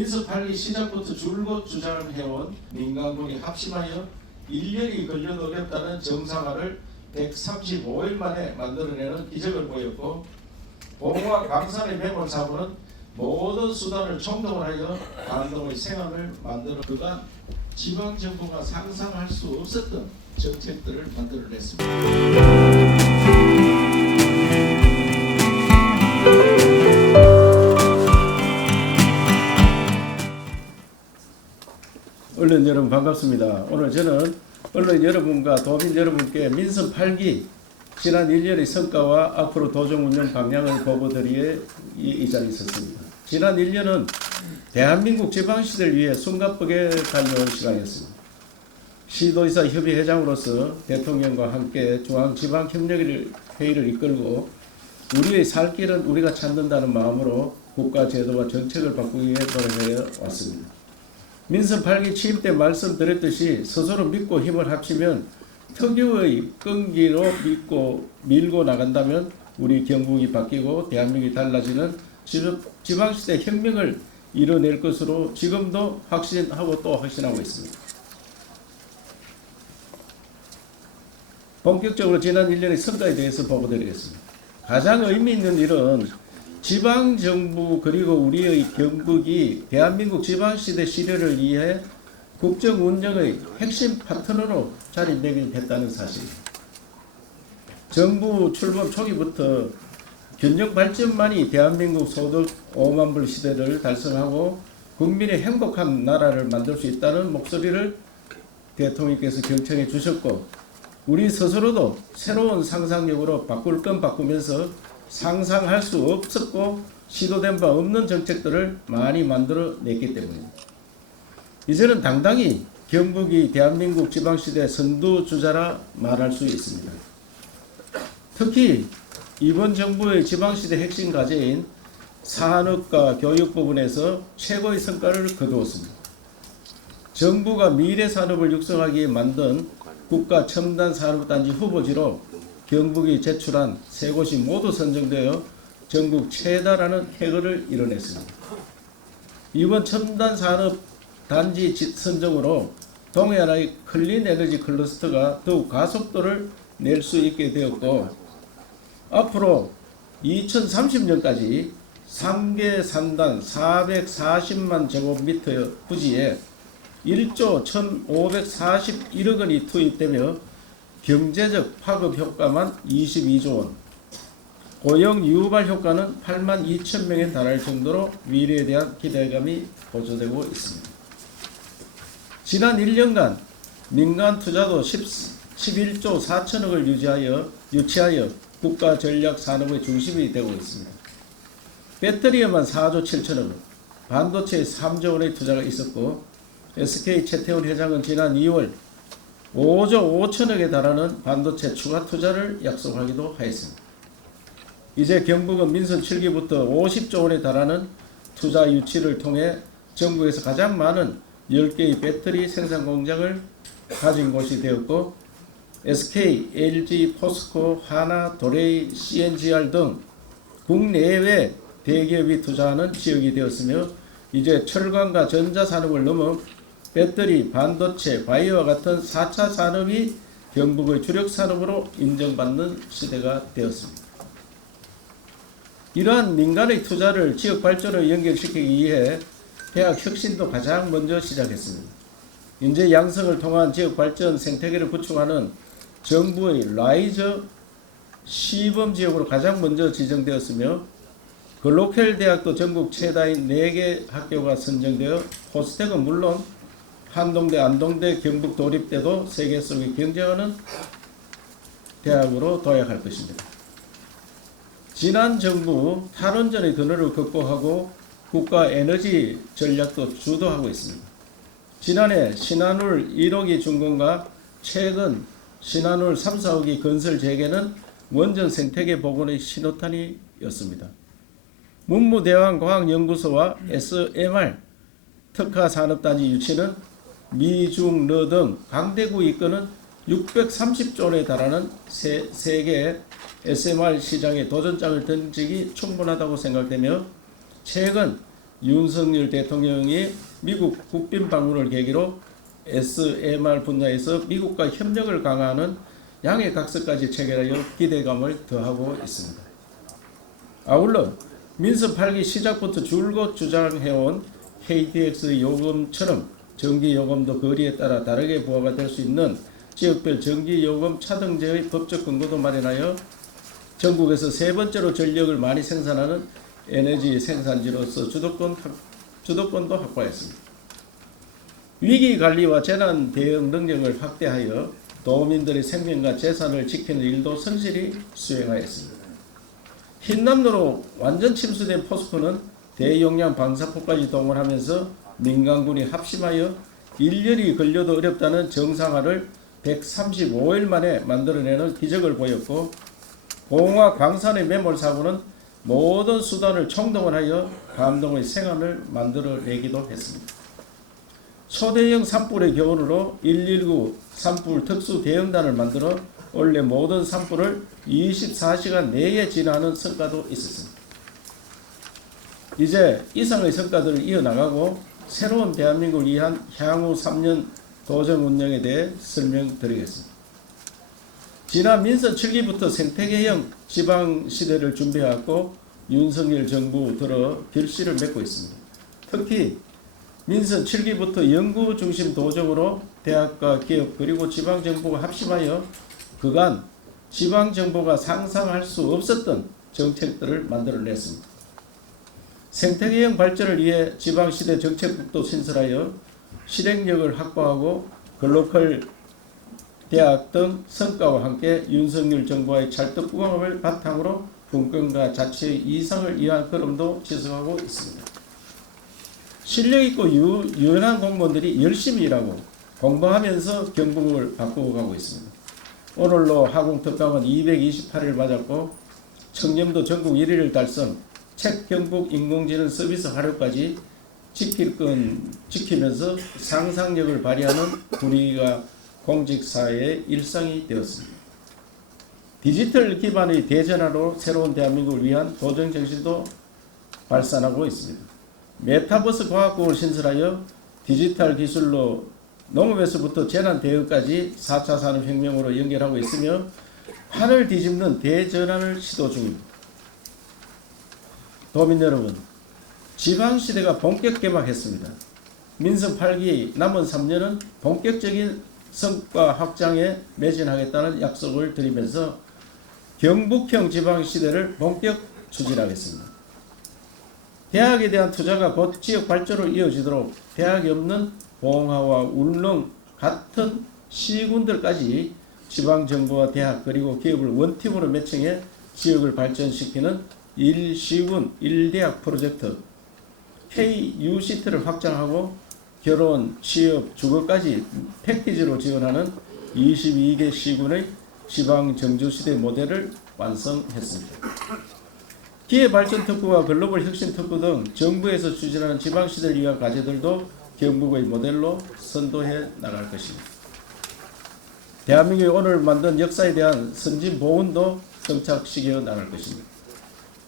민서 8기 시작부터 줄곧 주장을 해온 민간군이 합심하여 1년이 걸려도 어렵다는 정상화를 135일 만에 만들어내는 기적을 보였고, 봉화 강산의 매몰사고는 모든 수단을 총동원하여 반동의 생활을 만들어 그간 지방정부가 상상할 수 없었던 정책들을 만들어냈습니다. 언론 여러분 반갑습니다. 오늘 저는 언론 여러분과 도민 여러분께 민선 8기 지난 1년의 성과와 앞으로 도정 운영 방향을 보고드리에 이 자리에 있었습니다. 지난 1년은 대한민국 지방시대를 위해 숨가쁘게 달려온 시간이었습니다. 시도의사 협의회장으로서 대통령과 함께 중앙지방협력회의를 이끌고 우리의 살 길은 우리가 찾는다는 마음으로 국가 제도와 정책을 바꾸기 위해 노력해 왔습니다. 민선 8기 취임 때 말씀드렸듯이 스스로 믿고 힘을 합치면 특유의 끈기로 밀고 나간다면 우리 경북이 바뀌고 대한민국이 달라지는 지방시대 혁명을 이뤄낼 것으로 지금도 확신하고 또 확신하고 있습니다. 본격적으로 지난 1년의 성과에 대해서 보고드리겠습니다. 가장 의미 있는 일은 지방정부 그리고 우리의 경북이 대한민국 지방시대 시대를 위해 국정운영의 핵심 파트너로 자리매김했다는 사실입니다. 정부 출범 초기부터 균형발전만이 대한민국 소득 5만 불 시대를 달성하고 국민의 행복한 나라를 만들 수 있다는 목소리를 대통령께서 경청해 주셨고, 우리 스스로도 새로운 상상력으로 바꿀 건 바꾸면서 상상할 수 없었고 시도된 바 없는 정책들을 많이 만들어냈기 때문입니다. 이제는 당당히 경북이 대한민국 지방시대 선두주자라 말할 수 있습니다. 특히 이번 정부의 지방시대 핵심 과제인 산업과 교육 부분에서 최고의 성과를 거두었습니다. 정부가 미래 산업을 육성하기 위해 만든 국가 첨단 산업단지 후보지로 경북이 제출한 세 곳이 모두 선정되어 전국 최다라는 쾌거를 이뤄냈습니다. 이번 첨단 산업 단지 선정으로 동해안의 클린 에너지 클러스터가 더욱 가속도를 낼 수 있게 되었고, 앞으로 2030년까지 3개 산단 440만 제곱미터 부지에 1조 1,541억 원이 투입되며 경제적 파급 효과만 22조 원, 고용 유발 효과는 8만 2천 명에 달할 정도로 미래에 대한 기대감이 고조되고 있습니다. 지난 1년간 민간 투자도 11조 4천억을 유치하여 국가 전략 산업의 중심이 되고 있습니다. 배터리에만 4조 7천억 원, 반도체에 3조 원의 투자가 있었고, SK 최태원 회장은 지난 2월 5조 5천억에 달하는 반도체 추가 투자를 약속하기도 하였습니다. 이제 경북은 민선 7기부터 50조 원에 달하는 투자 유치를 통해 전국에서 가장 많은 10개의 배터리 생산 공장을 가진 곳이 되었고, SK, LG, 포스코, 하나, 도레이, CNGR 등 국내외 대기업이 투자하는 지역이 되었으며, 이제 철강과 전자산업을 넘어 배터리, 반도체, 바이오와 같은 4차 산업이 경북의 주력 산업으로 인정받는 시대가 되었습니다. 이러한 민간의 투자를 지역 발전으로 연결시키기 위해 대학 혁신도 가장 먼저 시작했습니다. 인재 양성을 통한 지역 발전 생태계를 구축하는 정부의 라이저 시범 지역으로 가장 먼저 지정되었으며, 글로컬 대학도 전국 최다인 4개 학교가 선정되어 포스텍은 물론 한동대, 안동대, 경북 도립대도 세계 속에 경쟁하는 대학으로 도약할 것입니다. 지난 정부 탈원전의 근원을 극복하고 국가 에너지 전략도 주도하고 있습니다. 지난해 신한울 1호기 준공과 최근 신한울 3, 4호기 건설 재개는 원전 생태계 복원의 신호탄이었습니다. 문무대왕과학연구소와 SMR 특화산업단지 유치는 미중러 등 강대국이 이끄는 630조 원에 달하는 세계 SMR 시장에 도전장을 던지기 충분하다고 생각되며, 최근 윤석열 대통령이 미국 국빈 방문을 계기로 SMR 분야에서 미국과 협력을 강화하는 양해 각서까지 체결하여 기대감을 더하고 있습니다. 아울러 민선 8기 시작부터 줄곧 주장해온 KTX 요금처럼 전기요금도 거리에 따라 다르게 부과가 될 수 있는 지역별 전기요금 차등제의 법적 근거도 마련하여 전국에서 세 번째로 전력을 많이 생산하는 에너지 생산지로서 주도권도 확보했습니다. 위기관리와 재난 대응 능력을 확대하여 도민들의 생명과 재산을 지키는 일도 성실히 수행하였습니다. 흰남노로 완전 침수된 포스코는 대용량 방사포까지 동원하면서 민간군이 합심하여 1년이 걸려도 어렵다는 정상화를 135일 만에 만들어내는 기적을 보였고, 공화 광산의 매몰 사고는 모든 수단을 총동원하여 감동의 생활을 만들어내기도 했습니다. 초대형 산불의 교훈으로 119 산불 특수 대응단을 만들어 원래 모든 산불을 24시간 내에 진화하는 성과도 있었습니다. 이제 이상의 성과들을 이어나가고 새로운 대한민국을 위한 향후 3년 도정 운영에 대해 설명드리겠습니다. 지난 민선 7기부터 생태계형 지방시대를 준비해왔고 윤석열 정부 들어 결실을 맺고 있습니다. 특히 민선 7기부터 연구 중심 도정으로 대학과 기업 그리고 지방정부가 합심하여 그간 지방정부가 상상할 수 없었던 정책들을 만들어냈습니다. 생태계형 발전을 위해 지방시대 정책국도 신설하여 실행력을 확보하고 글로컬 대학 등 성과와 함께 윤석열 정부와의 찰떡궁합을 바탕으로 분권과 자치의 이상을 위한 걸음도 지속하고 있습니다. 실력있고 유연한 공무원들이 열심히 일하고 공부하면서 경북을 바꾸어가고 있습니다. 오늘로 하공특강은 228일 맞았고 청렴도 전국 1위를 달성, 책 경북 인공지능 서비스 활용까지 지킬 건 지키면서 상상력을 발휘하는 분위기가 공직사회의 일상이 되었습니다. 디지털 기반의 대전화로 새로운 대한민국을 위한 도전 정신도 발산하고 있습니다. 메타버스 과학국을 신설하여 디지털 기술로 농업에서부터 재난 대응까지 4차 산업혁명으로 연결하고 있으며 판을 뒤집는 대전환을 시도 중입니다. 도민 여러분, 지방시대가 본격 개막했습니다. 민선 8기 남은 3년은 본격적인 성과 확장에 매진하겠다는 약속을 드리면서 경북형 지방시대를 본격 추진하겠습니다. 대학에 대한 투자가 곧 지역 발전으로 이어지도록 대학이 없는 봉화와 울릉 같은 시군들까지 지방정부와 대학 그리고 기업을 원팀으로 매칭해 지역을 발전시키는 1시군 1대학 프로젝트 KUCT를 확장하고 결혼, 취업, 주거까지 패키지로 지원하는 22개 시군의 지방정주시대 모델을 완성했습니다. 기회발전특구와 글로벌 혁신특구 등 정부에서 추진하는 지방시대를 위한 과제들도 경북의 모델로 선도해 나갈 것입니다. 대한민국이 오늘 만든 역사에 대한 선진보훈도 정착시켜 나갈 것입니다.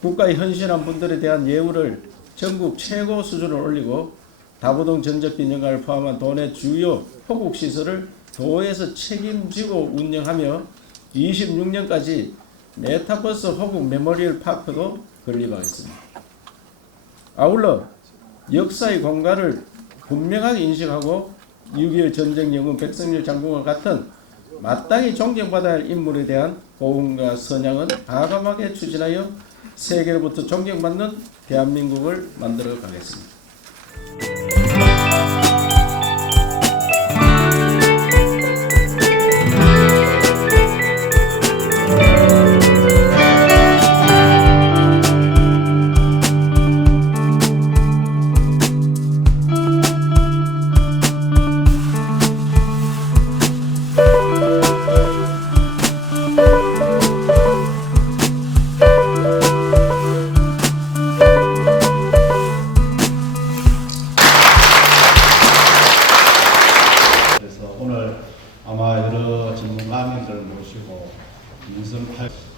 국가에 헌신한 분들에 대한 예우를 전국 최고 수준을 올리고 다부동 전적기념관을 포함한 도내 주요 포국시설을 도에서 책임지고 운영하며 26년까지 메타버스 호국 메모리얼 파크도 건립하겠습니다. 아울러 역사의 공간을 분명하게 인식하고 6.25 전쟁 영웅 백성열 장군과 같은 마땅히 존경받아야 할 인물에 대한 보훈과 선양은 과감하게 추진하여 세계로부터 존경받는 대한민국을 만들어 가겠습니다.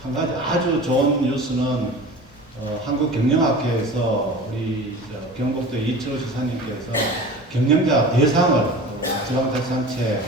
한 가지 아주 좋은 뉴스는 한국경영학회에서 우리 경북도 이철호 지사님께서 경영자 대상을 지방자치단체